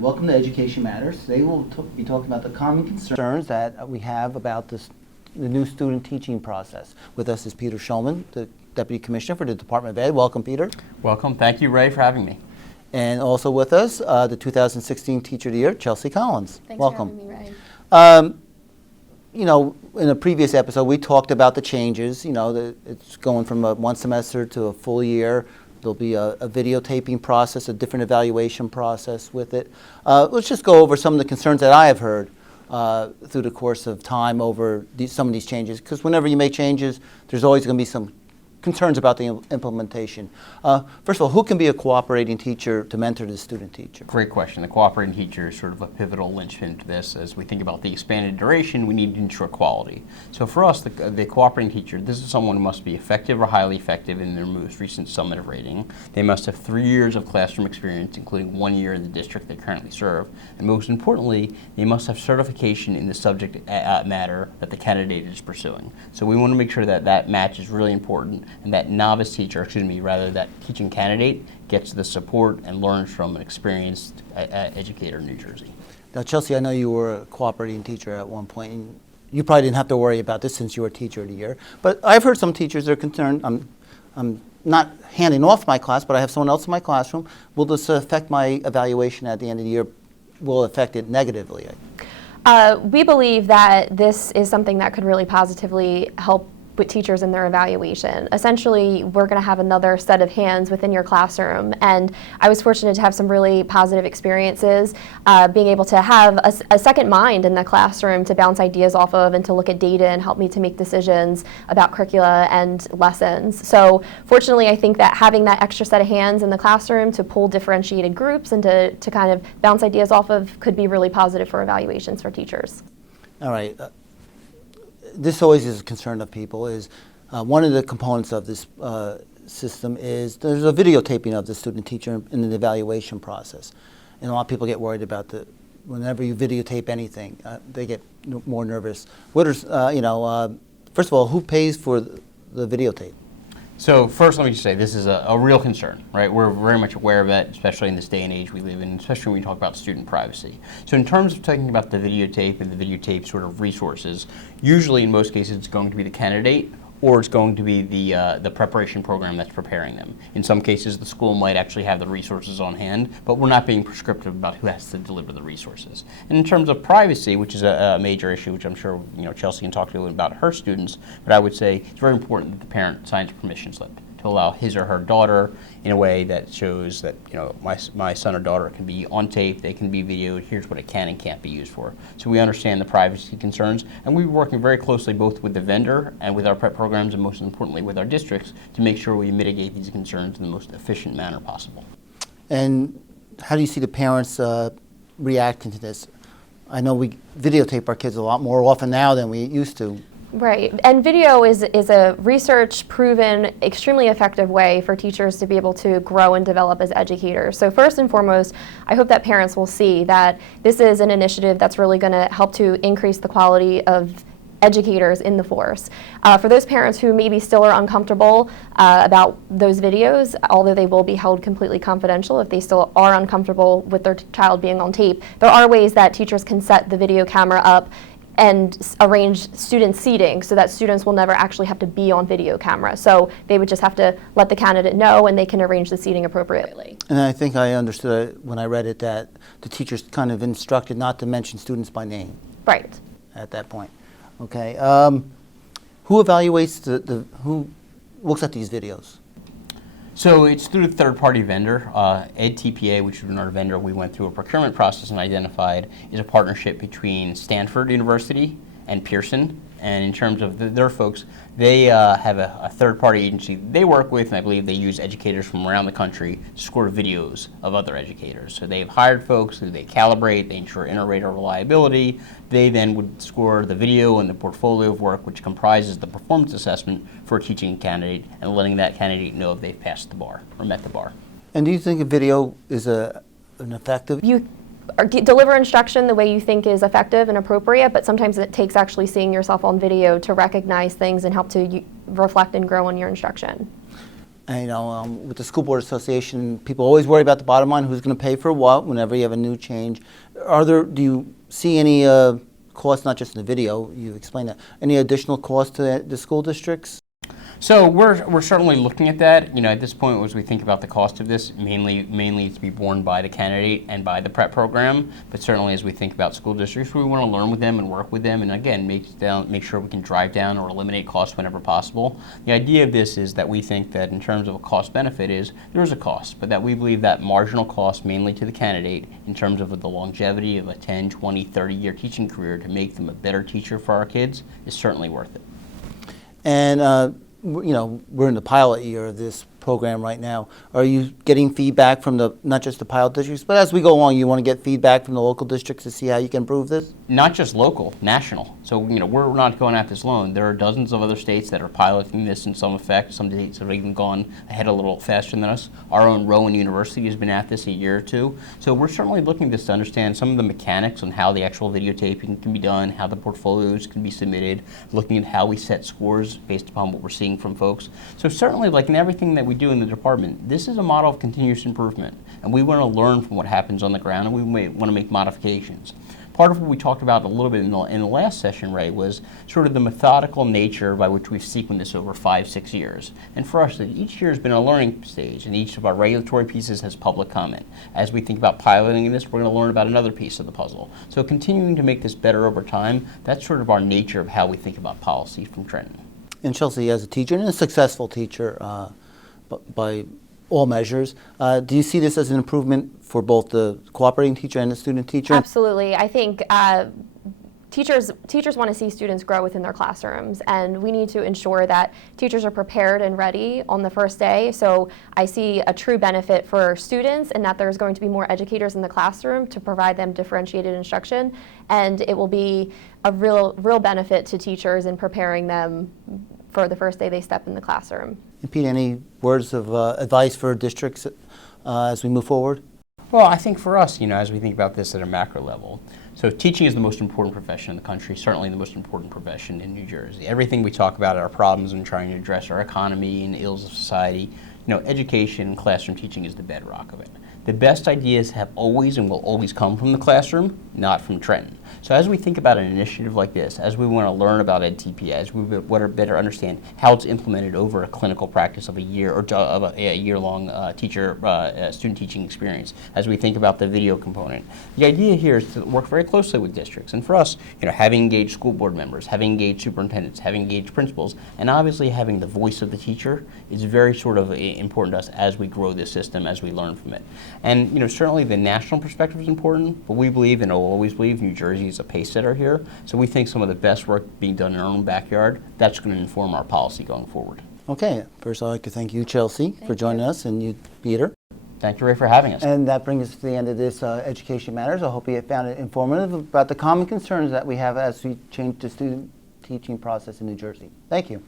welcome to Education Matters. Today we'll be talking about the common concerns that we have about the new student teaching process. With us is Peter Shulman, the Deputy Commissioner for the Department of Ed. Welcome, Peter. Welcome. Thank you, Ray, for having me. And also with us, the 2016 Teacher of the Year, Chelsea Collins. Thanks Welcome. for having me, Ray. You know, in a previous episode, we talked about the changes. You know, it's going from one semester to a full year. There'll be a videotaping process, a different evaluation process with it. Let's just go over some of the concerns that I have heard through the course of time over some of these changes, because whenever you make changes, there's always going to be some concerns about the implementation. First of all, who can be a cooperating teacher to mentor the student teacher? Great question. The cooperating teacher is sort of a pivotal linchpin to this. As we think about the expanded duration, we need to ensure quality. So for us, the cooperating teacher, this is someone who must be effective or highly effective in their most recent summative rating. They must have 3 years of classroom experience, including 1 year in the district they currently serve. And most importantly, they must have certification in the subject matter that the candidate is pursuing. So we want to make sure that that match is really important, and that novice teacher, that teaching candidate gets the support and learns from an experienced educator in New Jersey. Now, Chelsea, I know you were a cooperating teacher at one point, and you probably didn't have to worry about this since you were Teacher of the Year. But I've heard some teachers are concerned, I'm not handing off my class, but I have someone else in my classroom. Will this affect my evaluation at the end of the year? Will it affect it negatively? We believe that this is something that could really positively help with teachers in their evaluation. Essentially, we're going to have another set of hands within your classroom, and I was fortunate to have some really positive experiences, being able to have a second mind in the classroom to bounce ideas off of and to look at data and help me to make decisions about curricula and lessons. So fortunately, I think that having that extra set of hands in the classroom to pull differentiated groups and to kind of bounce ideas off of could be really positive for evaluations for teachers. All right. This always is a concern of people. Is one of the components of this system is there's a videotaping of the student teacher in the evaluation process, and a lot of people get worried about whenever you videotape anything, they get more nervous. What is first of all, who pays for the videotape? So first, let me just say this is a real concern, right? We're very much aware of it, especially in this day and age we live in, especially when we talk about student privacy. So in terms of talking about the videotape and the videotape sort of resources, usually in most cases it's going to be the candidate or it's going to be the preparation program that's preparing them. In some cases, the school might actually have the resources on hand, but we're not being prescriptive about who has to deliver the resources. And in terms of privacy, which is a major issue, which I'm sure Chelsea can talk to you about her students, but I would say it's very important that the parent signs a permission slip to allow his or her daughter in a way that shows that my son or daughter can be on tape, they can be videoed, here's what it can and can't be used for. So we understand the privacy concerns, and we're working very closely both with the vendor and with our prep programs, and most importantly with our districts, to make sure we mitigate these concerns in the most efficient manner possible. And how do you see the parents reacting to this? I know we videotape our kids a lot more often now than we used to. Right, and video is a research-proven, extremely effective way for teachers to be able to grow and develop as educators. So first and foremost, I hope that parents will see that this is an initiative that's really going to help to increase the quality of educators in the force. For those parents who maybe still are uncomfortable about those videos, although they will be held completely confidential, if they still are uncomfortable with their child being on tape, there are ways that teachers can set the video camera up and arrange student seating so that students will never actually have to be on video camera. So they would just have to let the candidate know and they can arrange the seating appropriately. And I think I understood when I read it that the teachers kind of instructed not to mention students by name. Right. At that point. Okay. Who evaluates who looks at these videos? So it's through a third-party vendor. EdTPA, which is our vendor we went through a procurement process and identified, is a partnership between Stanford University and Pearson. And in terms of their folks, they have a third-party agency they work with, and I believe they use educators from around the country to score videos of other educators. So they've hired folks who they calibrate, they ensure inter-rater reliability. They then would score the video and the portfolio of work, which comprises the performance assessment for a teaching candidate and letting that candidate know if they've passed the bar or met the bar. And do you think a video is an effective? Deliver instruction the way you think is effective and appropriate, but sometimes it takes actually seeing yourself on video to recognize things and help to reflect and grow on your instruction. And, with the School Board Association, people always worry about the bottom line, who's going to pay for what whenever you have a new change. Do you see any costs, not just in the video, you explained that, any additional costs to the school districts? So we're certainly looking at that. At this point, as we think about the cost of this, mainly to be borne by the candidate and by the prep program. But certainly, as we think about school districts, we want to learn with them and work with them, and again, make sure we can drive down or eliminate costs whenever possible. The idea of this is that we think that in terms of a cost benefit is there is a cost, but that we believe that marginal cost, mainly to the candidate, in terms of the longevity of a 10, 20, 30-year teaching career to make them a better teacher for our kids, is certainly worth it. And we're in the pilot year of this program right now. Are you getting feedback from not just the pilot districts, but as we go along, you want to get feedback from the local districts to see how you can improve this? Not just local, national. So, we're not going at this alone. There are dozens of other states that are piloting this in some effect. Some states have even gone ahead a little faster than us. Our own Rowan University has been at this a year or two. So we're certainly looking at this to understand some of the mechanics on how the actual videotaping can be done, how the portfolios can be submitted, looking at how we set scores based upon what we're seeing from folks. So certainly, like in everything that we do in the department, this is a model of continuous improvement. And we want to learn from what happens on the ground, and we want to make modifications. Part of what we talked about a little bit in the last session, Ray, was sort of the methodical nature by which we've sequenced this over 5-6 years. And for us, each year has been a learning stage, and each of our regulatory pieces has public comment. As we think about piloting this, we're going to learn about another piece of the puzzle. So continuing to make this better over time, that's sort of our nature of how we think about policy from Trenton. And Chelsea, as a teacher, and a successful teacher by all measures, do you see this as an improvement for both the cooperating teacher and the student teacher? Absolutely. I think teachers want to see students grow within their classrooms, and we need to ensure that teachers are prepared and ready on the first day. So I see a true benefit for students in that there's going to be more educators in the classroom to provide them differentiated instruction, and it will be a real benefit to teachers in preparing them for the first day they step in the classroom. And Pete, any words of advice for districts as we move forward? Well, I think for us, as we think about this at a macro level, so teaching is the most important profession in the country, certainly the most important profession in New Jersey. Everything we talk about, our problems and trying to address our economy and the ills of society, education and classroom teaching is the bedrock of it. The best ideas have always and will always come from the classroom, not from Trenton. So as we think about an initiative like this, as we want to learn about EdTPA, as we want to better understand how it's implemented over a clinical practice of a year or of a year-long student teaching experience, as we think about the video component, the idea here is to work very closely with districts. And for us, having engaged school board members, having engaged superintendents, having engaged principals, and obviously having the voice of the teacher is very sort of important to us as we grow this system, as we learn from it. And certainly the national perspective is important, but we believe, and will always believe, New Jersey is a pace setter here. So we think some of the best work being done in our own backyard, that's going to inform our policy going forward. Okay. First, I'd like to thank you, Chelsea, for joining us, and you, Peter. Thank you, Ray, for having us. And that brings us to the end of this Education Matters. I hope you found it informative about the common concerns that we have as we change the student teaching process in New Jersey. Thank you.